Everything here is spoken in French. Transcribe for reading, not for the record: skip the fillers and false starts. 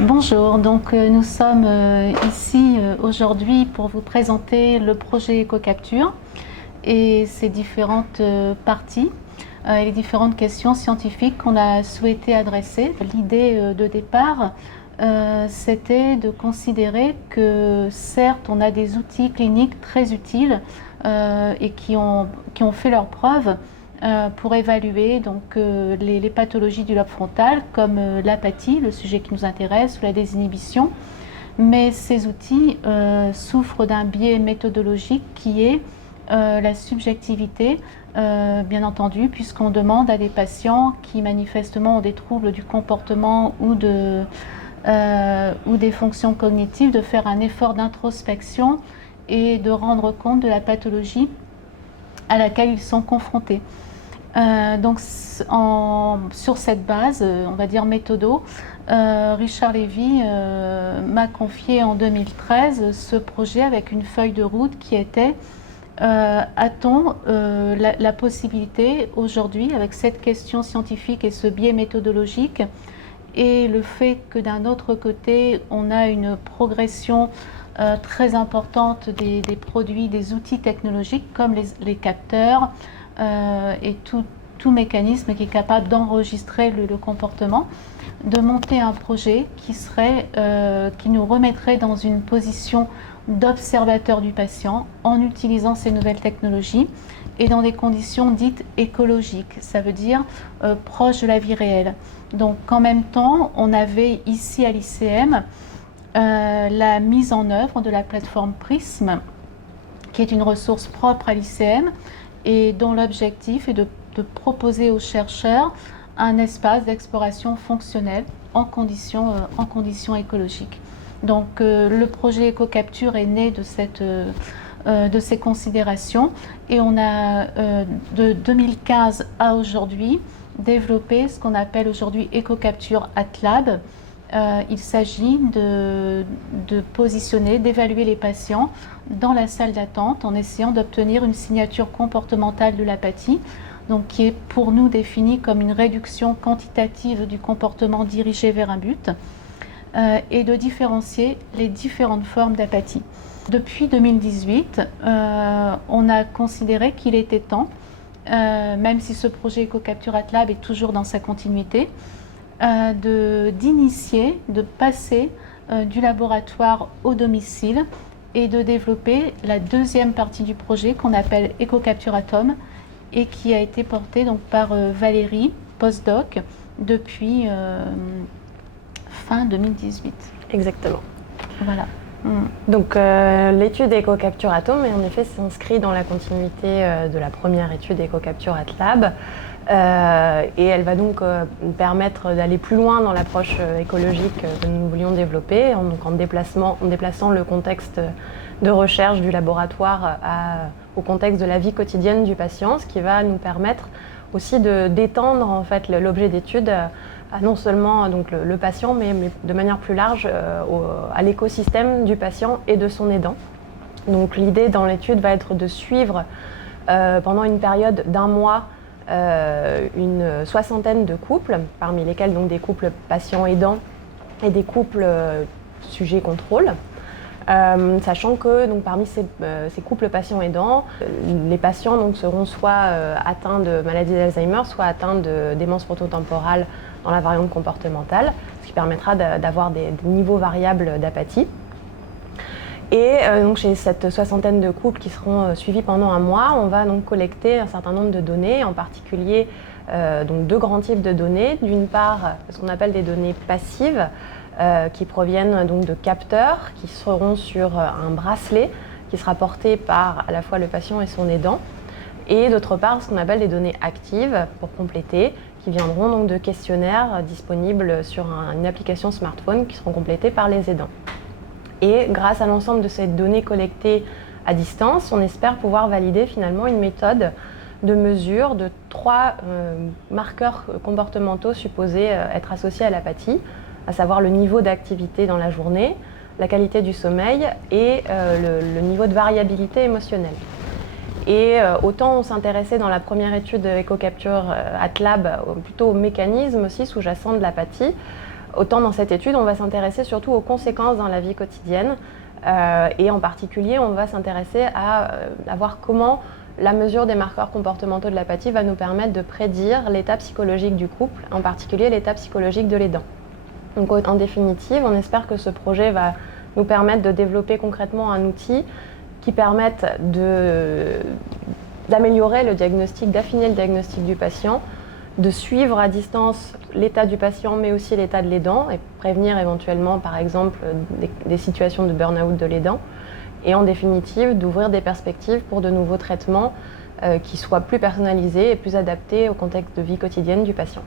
Bonjour, donc nous sommes ici aujourd'hui pour vous présenter le projet EcoCapture et ses différentes parties et les différentes questions scientifiques qu'on a souhaité adresser. L'idée de départ, c'était de considérer que certes on a des outils cliniques très utiles et qui ont fait leurs preuves pour évaluer les pathologies du lobe frontal comme l'apathie, le sujet qui nous intéresse, ou la désinhibition. Mais ces outils souffrent d'un biais méthodologique qui est la subjectivité, bien entendu, puisqu'on demande à des patients qui manifestement ont des troubles du comportement ou des fonctions cognitives de faire un effort d'introspection et de rendre compte de la pathologie à laquelle ils sont confrontés. Sur cette base, on va dire méthodo, Richard Lévy m'a confié en 2013 ce projet avec une feuille de route qui était a-t-on la possibilité aujourd'hui, avec cette question scientifique et ce biais méthodologique, et le fait que d'un autre côté, on a une progression très importante des produits, des outils technologiques comme les capteurs et tout mécanisme qui est capable d'enregistrer le comportement, de monter un projet qui nous remettrait dans une position d'observateur du patient en utilisant ces nouvelles technologies et dans des conditions dites écologiques, ça veut dire proches de la vie réelle. Donc en même temps, on avait ici à l'ICM la mise en œuvre de la plateforme Prism, qui est une ressource propre à l'ICM et dont l'objectif est de proposer aux chercheurs un espace d'exploration fonctionnelle en conditions écologiques. Donc le projet EcoCapture est né de ces considérations et on a de 2015 à aujourd'hui développé ce qu'on appelle aujourd'hui EcoCapture AtLab. Il s'agit de positionner, d'évaluer les patients dans la salle d'attente en essayant d'obtenir une signature comportementale de l'apathie, donc qui est pour nous définie comme une réduction quantitative du comportement dirigé vers un but, et de différencier les différentes formes d'apathie. Depuis 2018, on a considéré qu'il était temps, même si ce projet EcoCapture AtLab est toujours dans sa continuité, d'initier, de passer du laboratoire au domicile et de développer la deuxième partie du projet qu'on appelle EcoCapture Atom et qui a été portée donc par Valérie, postdoc, depuis fin 2018. Exactement. Voilà. Donc l'étude EcoCapture Atom, en effet, s'inscrit dans la continuité de la première étude EcoCapture AtLab. Et elle va donc permettre d'aller plus loin dans l'approche écologique que nous voulions développer, en déplaçant le contexte de recherche du laboratoire au contexte de la vie quotidienne du patient, ce qui va nous permettre aussi d'étendre en fait l'objet d'étude à non seulement donc, le patient, mais de manière plus large à l'écosystème du patient et de son aidant. Donc l'idée dans l'étude va être de suivre pendant une période d'1 mois une soixantaine de couples, parmi lesquels donc des couples patients-aidants et des couples sujets-contrôle. Sachant que donc, parmi ces couples patients-aidants, les patients donc, seront soit atteints de maladie d'Alzheimer, soit atteints de démence frontotemporale dans la variante comportementale, ce qui permettra d'avoir des niveaux variables d'apathie. Et donc chez cette soixantaine de couples qui seront suivis pendant 1 mois, on va donc collecter un certain nombre de données, en particulier donc 2 grands types de données. D'une part, ce qu'on appelle des données passives, qui proviennent donc de capteurs qui seront sur un bracelet qui sera porté par à la fois le patient et son aidant. Et d'autre part, ce qu'on appelle des données actives pour compléter, qui viendront donc de questionnaires disponibles sur une application smartphone qui seront complétés par les aidants. Et grâce à l'ensemble de ces données collectées à distance, on espère pouvoir valider finalement une méthode de mesure de 3 marqueurs comportementaux supposés être associés à l'apathie, à savoir le niveau d'activité dans la journée, la qualité du sommeil et le niveau de variabilité émotionnelle. Et autant on s'intéressait dans la première étude EcoCapture AtLab plutôt au mécanisme aussi sous-jacent de l'apathie, Autant dans cette étude, on va s'intéresser surtout aux conséquences dans la vie quotidienne et en particulier, on va s'intéresser à voir comment la mesure des marqueurs comportementaux de l'apathie va nous permettre de prédire l'état psychologique du couple, en particulier l'état psychologique de l'aidant. Donc en définitive, on espère que ce projet va nous permettre de développer concrètement un outil qui permette d'améliorer le diagnostic, d'affiner le diagnostic du patient, de suivre à distance l'état du patient mais aussi l'état de l'aidant et prévenir éventuellement par exemple des situations de burn-out de l'aidant et en définitive d'ouvrir des perspectives pour de nouveaux traitements qui soient plus personnalisés et plus adaptés au contexte de vie quotidienne du patient.